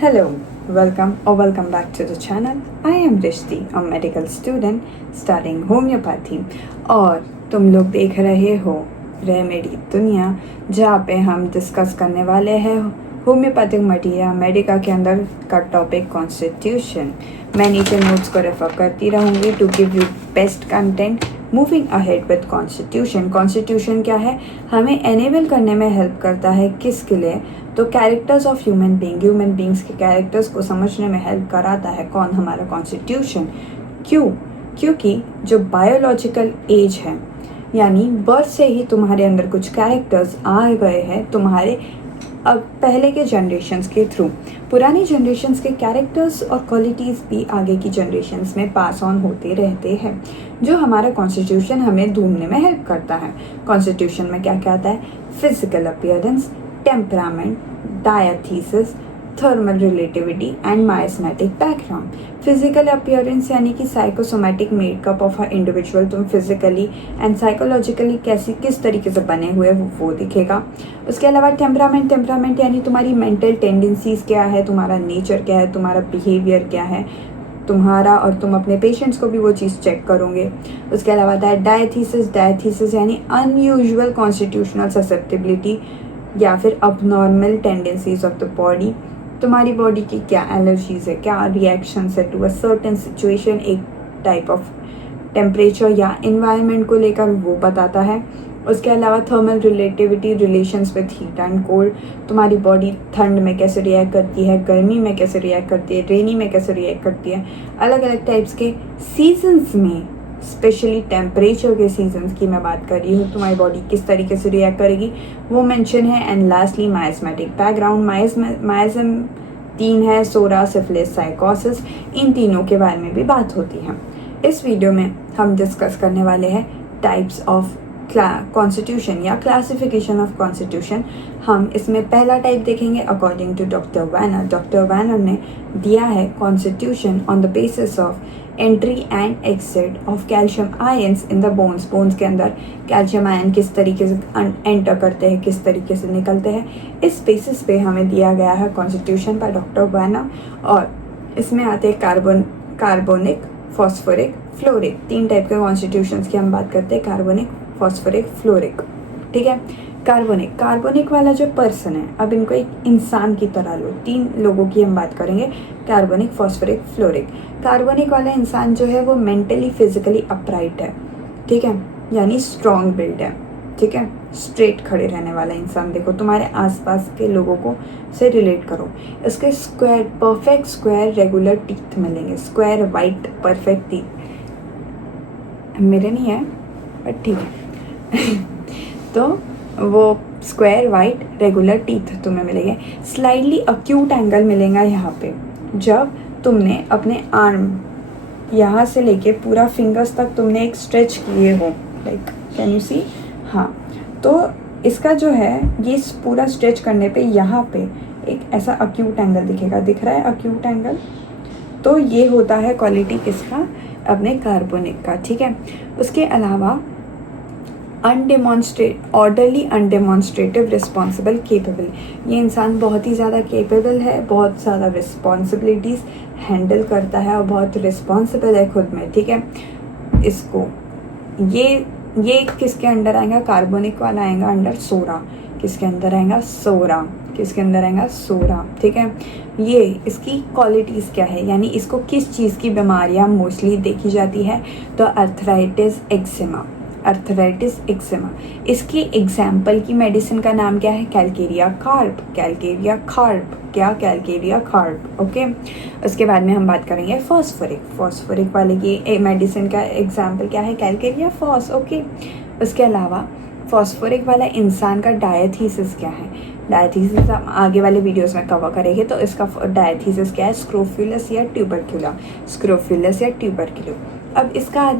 Hello, welcome back to the channel. I am Rishti, a medical student studying homeopathy और तुम लोग देख रहे हो रेमेडी दुनिया, जहाँ पे हम डिस्कस करने वाले हैं होम्योपैथिक मटीरिया मेडिका के अंदर का टॉपिक कॉन्स्टिट्यूशन। मैं नीचे नोट्स को रेफर करती रहूँगी to give you best content. Moving ahead with constitution. Constitution क्या है? हमें एनेबल करने में हेल्प करता है किसके लिए? तो कैरेक्टर्स ऑफ ह्यूमन बींग्स के कैरेक्टर्स को समझने में हेल्प कराता है कौन? हमारा कॉन्स्टिट्यूशन। क्यों? क्योंकि जो बायोलॉजिकल एज है, यानी बर्थ से ही तुम्हारे अंदर कुछ कैरेक्टर्स आ गए हैं तुम्हारे अब पहले के जनरेशन्स के थ्रू। पुरानी जनरेशन्स के कैरेक्टर्स और क्वालिटीज़ भी आगे की जनरेशन्स में पास ऑन होते रहते हैं, जो हमारा कॉन्स्टिट्यूशन हमें ढूंढने में हेल्प करता है। कॉन्स्टिट्यूशन में क्या क्या आता है? Physical appearance, temperament, diathesis, thermal relativity and miasmatic background. Physical appearance यानी कि psychosomatic makeup of a individual, तुम फिजिकली एंड साइकोलॉजिकली किस तरीके से बने हुए वो दिखेगा। उसके अलावा टेम्परामेंट यानी तुम्हारी मेंटल टेंडेंसीज क्या है, तुम्हारा नेचर क्या है, तुम्हारा बिहेवियर क्या है तुम्हारा, और तुम अपने पेशेंट्स को भी वो चीज़ चेक करोगे। उसके अलावा डायथीसिस यानी अनयूजुअल कॉन्स्टिट्यूशनल ससेप्टिबिलिटी या फिर abnormal tendencies of the body. तुम्हारी बॉडी की क्या एलर्जीज है, क्या रिएक्शंस है टू अ सर्टेन सिचुएशन, एक टाइप ऑफ टेम्परेचर या इन्वायरमेंट को लेकर वो बताता है। उसके अलावा thermal relativity, relations with heat and cold, तुम्हारी बॉडी ठंड में कैसे रिएक्ट करती है, गर्मी में कैसे रिएक्ट करती है, रेनी में कैसे रिएक्ट करती है। अलग अलग टाइप्स के सीजन्स में, स्पेशली टेम्परेचर के सीजन्स की मैं बात कर रही हूँ, तुम्हारी बॉडी किस तरीके से रिएक्ट करेगी वो मेंशन है। And lastly miasmatic background. Miasm 3 है, सोरा, सिफिलिस, साइकोसिस, इन तीनों के बारे में भी बात होती है। इस वीडियो में हम डिस्कस करने वाले हैं टाइप्स ऑफ कॉन्स्टिट्यूशन या क्लासिफिकेशन ऑफ कॉन्स्टिट्यूशन। हम इसमें पहला टाइप देखेंगे अकॉर्डिंग टू डॉक्टर वैनर। डॉक्टर वैनर ने दिया है constitution on the basis of entry and exit of calcium ions in the bones के अंदर कैल्शियम आयन किस तरीके से एंटर करते हैं, किस तरीके से निकलते हैं, इस बेसिस पे हमें दिया गया है कॉन्स्टिट्यूशन बाय डॉक्टर वैनर। और इसमें आते हैं कार्बोनिक, फॉस्फोरिक, फ्लोरिक। 3 टाइप के कॉन्स्टिट्यूशंस की हम बात करते हैं, कार्बोनिक, फॉस्फोरिक, फ्लोरिक। ठीक है। कार्बोनिक वाला जो पर्सन है, अब इनको एक इंसान की तरह लो, 3 लोगों की हम बात करेंगे, कार्बोनिक, फॉस्फोरिक, फ्लोरिक। कार्बोनिक वाला इंसान जो है वो मेंटली फिजिकली अपराइट है, ठीक है, यानी स्ट्रॉन्ग बिल्ड है, ठीक है, स्ट्रेट खड़े रहने वाला इंसान। देखो तुम्हारे आसपास के लोगों को से रिलेट करो, इसके square, perfect square regular teeth मिलेंगे, स्क्वायर वाइट परफेक्ट टीथ। मेरे नहीं है बट ठीक है तो वो स्क्वायर वाइट रेगुलर टीथ तुम्हें मिलेंगे। स्लाइडली अक्यूट एंगल मिलेगा यहाँ पे, जब तुमने अपने आर्म यहाँ से लेके पूरा फिंगर्स तक तुमने एक स्ट्रेच किए हो, लाइक कैन यू सी। हाँ, तो इसका जो है ये पूरा स्ट्रेच करने पे यहाँ पे एक ऐसा अक्यूट एंगल दिखेगा, दिख रहा है अक्यूट एंगल। तो ये होता है क्वालिटी किसका? अपने कार्बोनिक का, ठीक है। उसके अलावा ऑर्डरली, अनडेमॉन्स्ट्रेटिव, रिस्पॉन्सिबल, केपेबल। ये इंसान बहुत ही ज़्यादा केपेबल है, बहुत ज़्यादा रिस्पॉन्सिबिलिटीज़ हैंडल करता है और बहुत रिस्पॉन्सिबल है खुद में, ठीक है। इसको ये किसके अंडर आएगा? कार्बोनिक वाला आएगा अंडर सोरा। किसके अंदर आएगा? सोरा। किसके अंदर आएगा? सोरा, ठीक है। ये इसकी क्वालिटीज़ क्या है, यानी इसको किस चीज़ की बीमारियाँ मोस्टली देखी जाती है? तो अर्थराइटिस एक्जिमा। इसकी एग्जाम्पल की मेडिसिन का नाम क्या है? Calcarea carp, okay. उसके बाद में हम बात करेंगे फॉस्फोरिक वाले की मेडिसिन का एग्जाम्पल क्या है? Calcarea phos, okay. उसके अलावा फॉस्फोरिक वाला इंसान का डायथीसिस क्या है? डायथीसिस हम आगे वाले वीडियोस में कवर करेंगे। तो इसका डायथीसिस क्या है? स्क्रोफुलस या ट्यूबरक्यूलर। अब इसका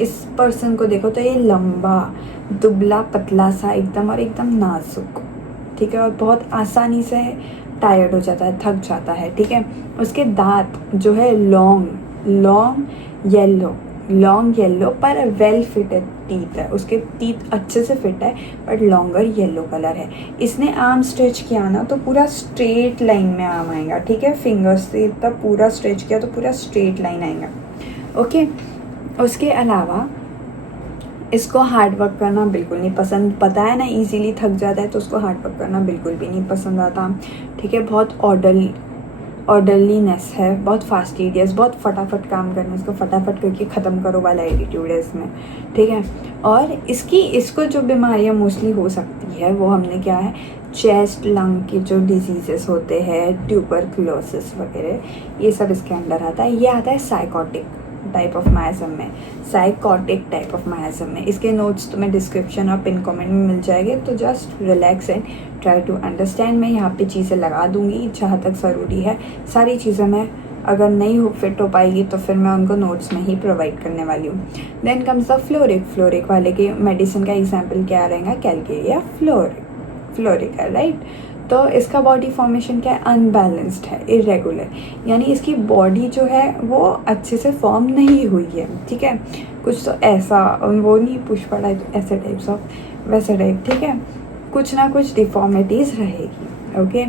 इस पर्सन को देखो तो ये लंबा, दुबला, पतला सा एकदम, और एकदम नाजुक, ठीक है, और बहुत आसानी से टायर्ड हो जाता है, थक जाता है, ठीक है। उसके दांत जो है लॉन्ग येलो, लॉन्ग येलो पर वेल फिटेड टीथ है, उसके टीथ अच्छे से फिट है बट लॉन्गर येलो कलर है। इसने आर्म स्ट्रेच किया ना तो पूरा स्ट्रेट लाइन में आर्म आएगा, ठीक है, फिंगर्स से इतना पूरा स्ट्रेच किया तो पूरा स्ट्रेट लाइन आएगा। ओके, उसके अलावा इसको हार्ड वर्क करना बिल्कुल नहीं पसंद, पता है ना इजीली थक जाता है, तो उसको हार्ड वर्क करना बिल्कुल भी नहीं पसंद आता, ठीक है। बहुत ऑर्डरलीनेस है, बहुत फास्टिडियस, बहुत फटाफट काम करना, इसको फटाफट करके ख़त्म करो वाला एटीट्यूड है इसमें, ठीक है। और इसको जो बीमारियां मोस्टली हो सकती है वो हमने क्या है, चेस्ट लंग के जो डिजीजेस होते हैं, ट्यूबरकुलोसिस वगैरह, ये सब इसके अंडर आता है। ये आता है साइकोटिक टाइप ऑफ माइजम में, साइकोटिक टाइप ऑफ माइजम में। इसके नोट्स तुम्हें डिस्क्रिप्शन और पिन कमेंट में मिल जाएंगे, तो just relax and try to understand. मैं यहाँ पे चीज़ें लगा दूँगी जहाँ तक ज़रूरी है, सारी चीज़ें मैं अगर नहीं हो फिट हो पाएगी तो फिर मैं उनको नोट्स में ही प्रोवाइड करने वाली हूँ। देन कम्स द फ्लोरिक वाले के मेडिसिन का एग्जाम्पल क्या रहेगा, कैलकेरिया फ्लोरिका, राइट। तो इसका बॉडी फॉर्मेशन क्या है, अनबैलेंस्ड है, इरेगुलर, यानी इसकी बॉडी जो है वो अच्छे से फॉर्म नहीं हुई है, ठीक है। कुछ तो ऐसा वो नहीं पुष्पा टाइप, ऐसे टाइप्स ऑफ वैसे टाइप, ठीक है, कुछ ना कुछ डिफॉर्मिटीज़ रहेगी। ओके,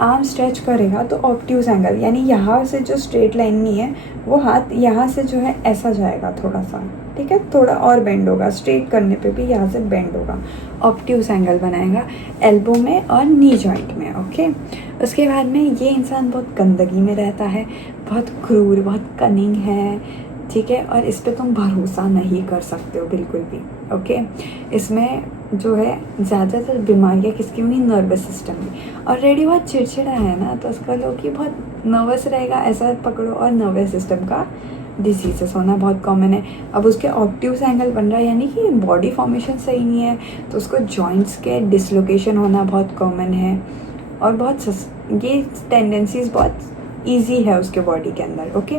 आर्म स्ट्रेच करेगा तो ऑब्ट्यूज एंगल, यानी यहाँ से जो स्ट्रेट लाइन नहीं है वो हाथ यहाँ से जो है ऐसा जाएगा थोड़ा सा, ठीक है, थोड़ा और बेंड होगा, स्ट्रेट करने पे भी यहाँ से बेंड होगा, ऑब्ट्यूज एंगल बनाएगा एल्बो में और नी जॉइंट में। ओके, उसके बाद में ये इंसान बहुत गंदगी में रहता है, बहुत क्रूर, बहुत कनिंग है, ठीक है, और इस पर तुम भरोसा नहीं कर सकते हो बिल्कुल भी। ओके, इसमें जो है ज़्यादातर बीमारियाँ किसकी होंगी, नर्वस सिस्टम की। ऑलरेडी बहुत चिड़चिड़ा है ना, तो उसका लोग कि बहुत नर्वस रहेगा, ऐसा पकड़ो, और नर्वस सिस्टम का डिसीजेस होना बहुत कॉमन है। अब उसके ऑब्ट्यूज एंगल बन रहा है, यानी कि बॉडी फॉर्मेशन सही नहीं है, तो उसको जॉइंट्स के डिसलोकेशन होना बहुत कॉमन है, और बहुत ये टेंडेंसीज बहुत ईजी है उसके बॉडी के अंदर। ओके,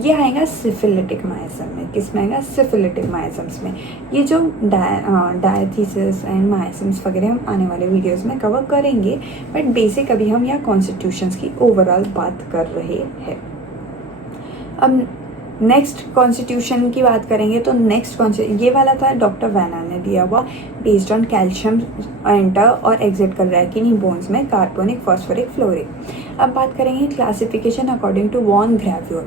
ये आएगा सिफिलिटिक माइजम में, किस में आएगा, सिफिलिटिक माइजम्स में। ये जो डायथीसिस एंड माइजम्स वगैरह हम आने वाले वीडियोस में कवर करेंगे, बट बेसिक अभी हम यहाँ कॉन्स्टिट्यूशंस की ओवरऑल बात कर रहे हैं। अब नेक्स्ट कॉन्स्टिट्यूशन की बात करेंगे, तो नेक्स्ट ये वाला था डॉक्टर वैना ने दिया हुआ, बेस्ड ऑन कैल्शियम एंटर और एग्जिट कर रहा है कि नहीं बोन्स में, कार्बोनिक, फॉस्फोरिक, फ्लोरिक। अब बात करेंगे classification according to von Grauvogl.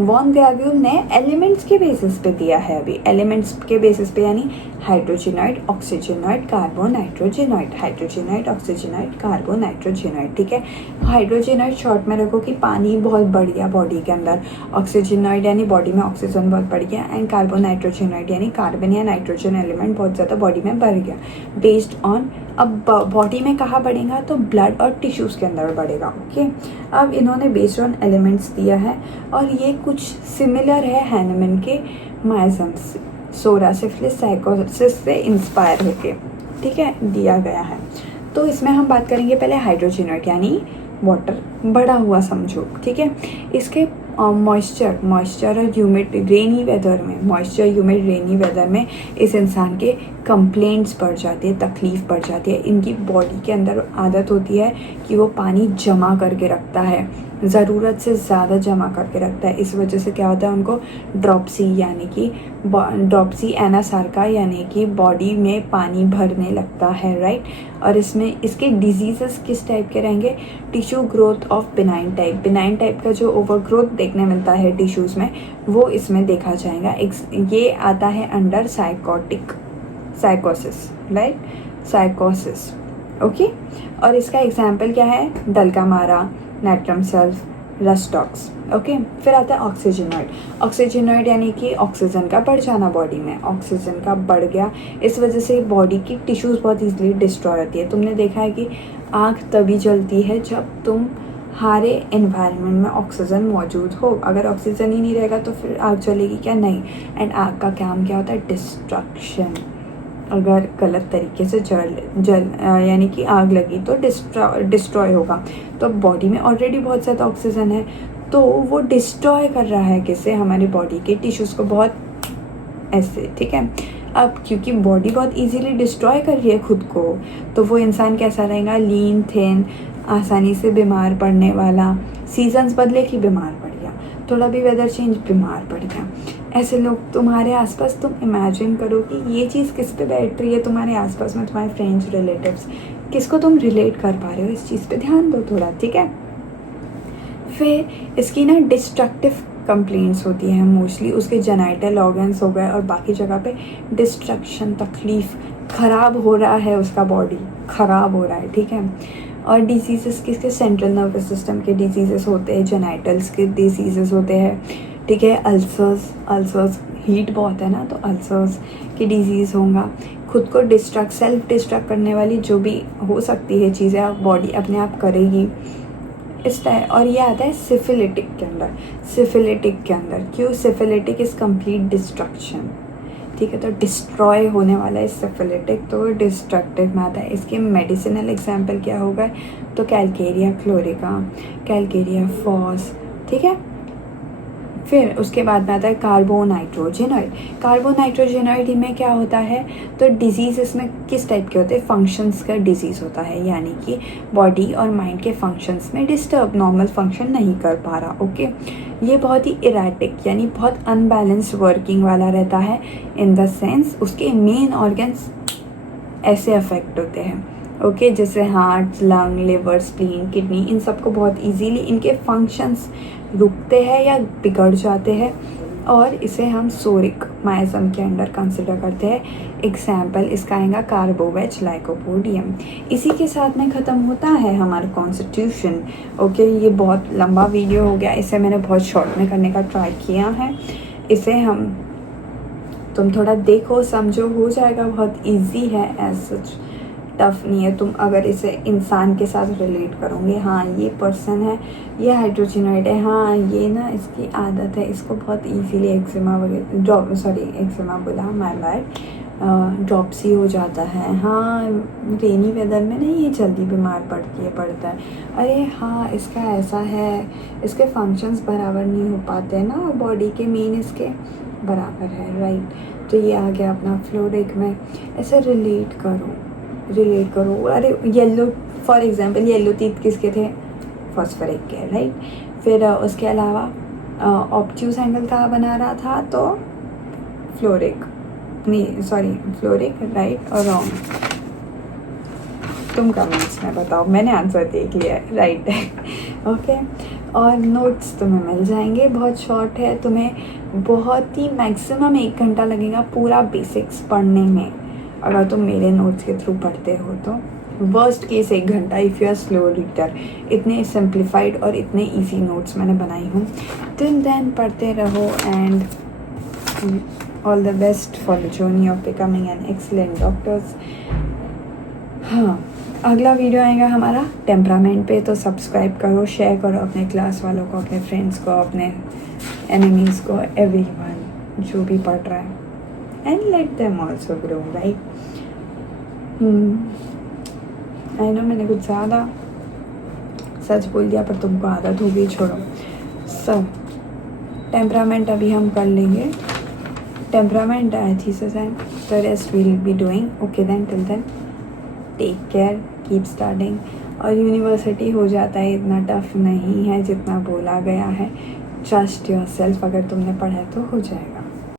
Von Grauvogl ने एलिमेंट्स के बेसिस पे दिया है, अभी एलिमेंट्स के बेसिस पे, यानी हाइड्रोजनॉइड, ऑक्सीजनॉइड, कार्बोनाइट्रोजनॉइड, हाइड्रोजनॉइड, ऑक्सीजनॉइड, कार्बोनाइट्रोजनॉइड, ठीक है। हाइड्रोजनॉइड शॉर्ट में रखो कि पानी बहुत बढ़िया बॉडी के अंदर, ऑक्सीजनॉइड यानी बॉडी में ऑक्सीजन बहुत बढ़ गया, एंड कार्बोनाइट्रोजनॉइड यानी कार्बन या नाइट्रोजन एलिमेंट बहुत ज़्यादा बॉडी में बढ़ गया, बेस्ड ऑन। अब बॉडी में कहाँ बढ़ेगा, तो ब्लड और टिश्यूज़ के अंदर बढ़ेगा। ओके, अब इन्होंने बेस्ड ऑन एलिमेंट्स दिया है, और ये कुछ सिमिलर है हैनमन के माइजम्स, सोरा सिफिलिस, साइकोसिस से इंस्पायर होके, ठीक है, दिया गया है। तो इसमें हम बात करेंगे पहले हाइड्रोजनॉइड, यानी वाटर बढ़ा हुआ समझो, ठीक है। इसके मॉइस्चर और ह्यूमिड रेनी वेदर में, मॉइस्चर ह्यूमिड रेनी वेदर में इस इंसान के कंप्लेंट्स बढ़ जाती है, तकलीफ़ बढ़ जाती है। इनकी बॉडी के अंदर आदत होती है कि वो पानी जमा करके रखता है, ज़रूरत से ज़्यादा जमा करके रखता है। इस वजह से क्या होता है, उनको ड्रॉप्सी यानी कि ड्रॉप्सी एनासार्का यानी कि बॉडी में पानी भरने लगता है, राइट। और इसमें इसके डिजीज़ेस किस टाइप के रहेंगे, tissue growth of benign type का जो ओवर ग्रोथ देखने मिलता है टिश्यूज़ में, वो इसमें देखा जाएगा। ये आता है अंडर साइकोसिस, राइट, साइकोसिस। ओके, और इसका एग्जाम्पल क्या है, डल्कामारा, नाइट्रम सेल्फ, रस्टॉक्स। ओके, फिर आता है ऑक्सीजनॉइड यानी कि ऑक्सीजन का बढ़ जाना बॉडी में, ऑक्सीजन का बढ़ गया, इस वजह से बॉडी की टिश्यूज़ बहुत ईजिली डिस्ट्रॉय होती है। तुमने देखा है कि आँख तभी जलती है जब तुम हारे एनवायरनमेंट में ऑक्सीजन मौजूद हो, अगर ऑक्सीजन ही नहीं रहेगा तो फिर आग जलेगी क्या, नहीं। एंड आग का काम क्या होता है, डिस्ट्रक्शन। अगर गलत तरीके से यानी कि आग लगी तो डिस्ट्रॉय होगा। तो बॉडी में ऑलरेडी बहुत ज़्यादा ऑक्सीजन है, तो वो डिस्ट्रॉय कर रहा है किससे, हमारी बॉडी के टिश्यूज़ को, बहुत ऐसे, ठीक है। अब क्योंकि बॉडी बहुत इजीली डिस्ट्रॉय कर रही है खुद को, तो वो इंसान कैसा रहेगा, लीन थिन, आसानी से बीमार पड़ने वाला, सीजन्स बदले कि बीमार पड़ गया, थोड़ा भी वेदर चेंज बीमार पड़ गया। ऐसे लोग तुम्हारे आसपास, तुम इमेजिन करो कि ये चीज़ किस पे बैठ रही है तुम्हारे आसपास में, तुम्हारे फ्रेंड्स, रिलेटिव्स, किसको तुम रिलेट कर पा रहे हो, इस चीज़ पे ध्यान दो थोड़ा, ठीक है। फिर इसकी ना डिस्ट्रक्टिव कंप्लेंट्स होती हैं मोस्टली, उसके जेनाइटल ऑर्गन्स हो गए और बाकी जगह पे डिस्ट्रक्शन, तकलीफ़, ख़राब हो रहा है उसका बॉडी, ख़राब हो रहा है, ठीक है। और डिजीज़ेस किसके, सेंट्रल नर्वस सिस्टम के डिजीज़ेस होते हैं, जेनाइटल्स के डिजीज़ेस होते हैं, ठीक है। अल्सर्स हीट बहुत है ना, तो अल्सर्स की डिजीज़ होगा। खुद को डिस्ट्रक्ट, सेल्फ डिस्ट्रक्ट करने वाली जो भी हो सकती है चीज़ें बॉडी अपने आप करेगी इस टाइप। और ये आता है सिफिलिटिक के अंदर। सिफिलिटिक के अंदर क्यों, सिफिलिटिक इज़ कंप्लीट डिस्ट्रक्शन, ठीक है। तो डिस्ट्रॉय होने वाला है सिफिलिटिक, तो डिस्ट्रक्टिव में आता है। इसके मेडिसिनल एग्जाम्पल क्या होगा, तो कैलकेरिया क्लोरिका, कैलकेरिया फॉस, ठीक है। फिर उसके बाद में आता है कार्बोनाइट्रोजेनॉइड। कार्बोनाइट्रोजेनॉइड में क्या होता है, तो डिजीज़ इसमें किस टाइप के होते हैं, फंक्शंस का डिजीज़ होता है, यानी कि बॉडी और माइंड के फंक्शंस में डिस्टर्ब, नॉर्मल फंक्शन नहीं कर पा रहा, ओके। ये बहुत ही इरेटिक यानी बहुत अनबैलेंस्ड वर्किंग वाला रहता है, इन द सेंस उसके मेन ऑर्गन्स ऐसे अफेक्ट होते हैं, ओके, जैसे heart, lung, liver, spleen, kidney, इन सबको बहुत इजीली इनके फंक्शंस रुकते हैं या बिगड़ जाते हैं, और इसे हम सोरिक माइजम के अंडर कंसिडर करते हैं। एग्जाम्पल इसका आएगा कार्बोवेज, लाइकोपोडियम। इसी के साथ में ख़त्म होता है हमारा कॉन्स्टिट्यूशन, ओके। ये बहुत लंबा वीडियो हो गया, इसे मैंने बहुत शॉर्ट में करने का ट्राई किया है। इसे तुम थोड़ा देखो, समझो, हो जाएगा, बहुत इजी है, एज सच टफ नहीं है। तुम अगर इसे इंसान के साथ रिलेट करोगे, हाँ ये पर्सन है, ये हाइड्रोजिनोइड है, हाँ ये ना इसकी आदत है, इसको बहुत इजीली एक्जिमा वगैरह, एक्जिमा बोला, माय बैड, ड्रॉप्सी हो जाता है, हाँ रेनी वेदर में ना ये जल्दी बीमार पड़ता है, अरे हाँ इसका ऐसा है, इसके फंक्शंस बराबर नहीं हो पाते हैं ना, और बॉडी के मेन इसके बराबर है, राइट। तो ये आ गया अपना फ्लोरिक में। ऐसे रिलेट करो। अरे yellow, for example yellow teeth किसके थे, फॉस्फरिक के, राइट। फिर उसके अलावा ऑब्ट्यूज एंगल का बना रहा था, तो फ्लोरिक, राइट और रॉन्ग, तुम कमेंट्स में बताओ, मैंने आंसर देख लिया है, राइट है, ओके। और नोट्स तुम्हें मिल जाएंगे, बहुत शॉर्ट है, तुम्हें बहुत ही मैक्सिमम 1 घंटा लगेगा पूरा बेसिक्स पढ़ने में, अगर तुम मेरे नोट्स के थ्रू पढ़ते हो तो। वर्स्ट केस 1 घंटा if you are slow reader. इतने सिंप्लीफाइड और इतने इजी नोट्स मैंने बनाई हूँ। टिल देन पढ़ते रहो, and all the best for the journey of becoming an excellent doctors. हाँ, अगला वीडियो आएगा हमारा टेम्परामेंट पे, तो सब्सक्राइब करो, शेयर करो अपने क्लास वालों को, अपने फ्रेंड्स को, अपने एनिमीज़ को, एवरीवन जो भी पढ़ रहा है, and let them also grow, right? I know मैंने कुछ ज़्यादा सच बोल दिया, पर तुमको आदत हो गई, छोड़ो। सब टेम्परामेंट अभी हम कर लेंगे, टेम्परामेंट थीसिस है, the rest will be doing, okay then, till then take care, keep studying. और यूनिवर्सिटी हो जाता है, इतना टफ नहीं है जितना बोला गया है, ट्रस्ट योर सेल्फ, अगर तुमने पढ़ा है तो हो जाएगा।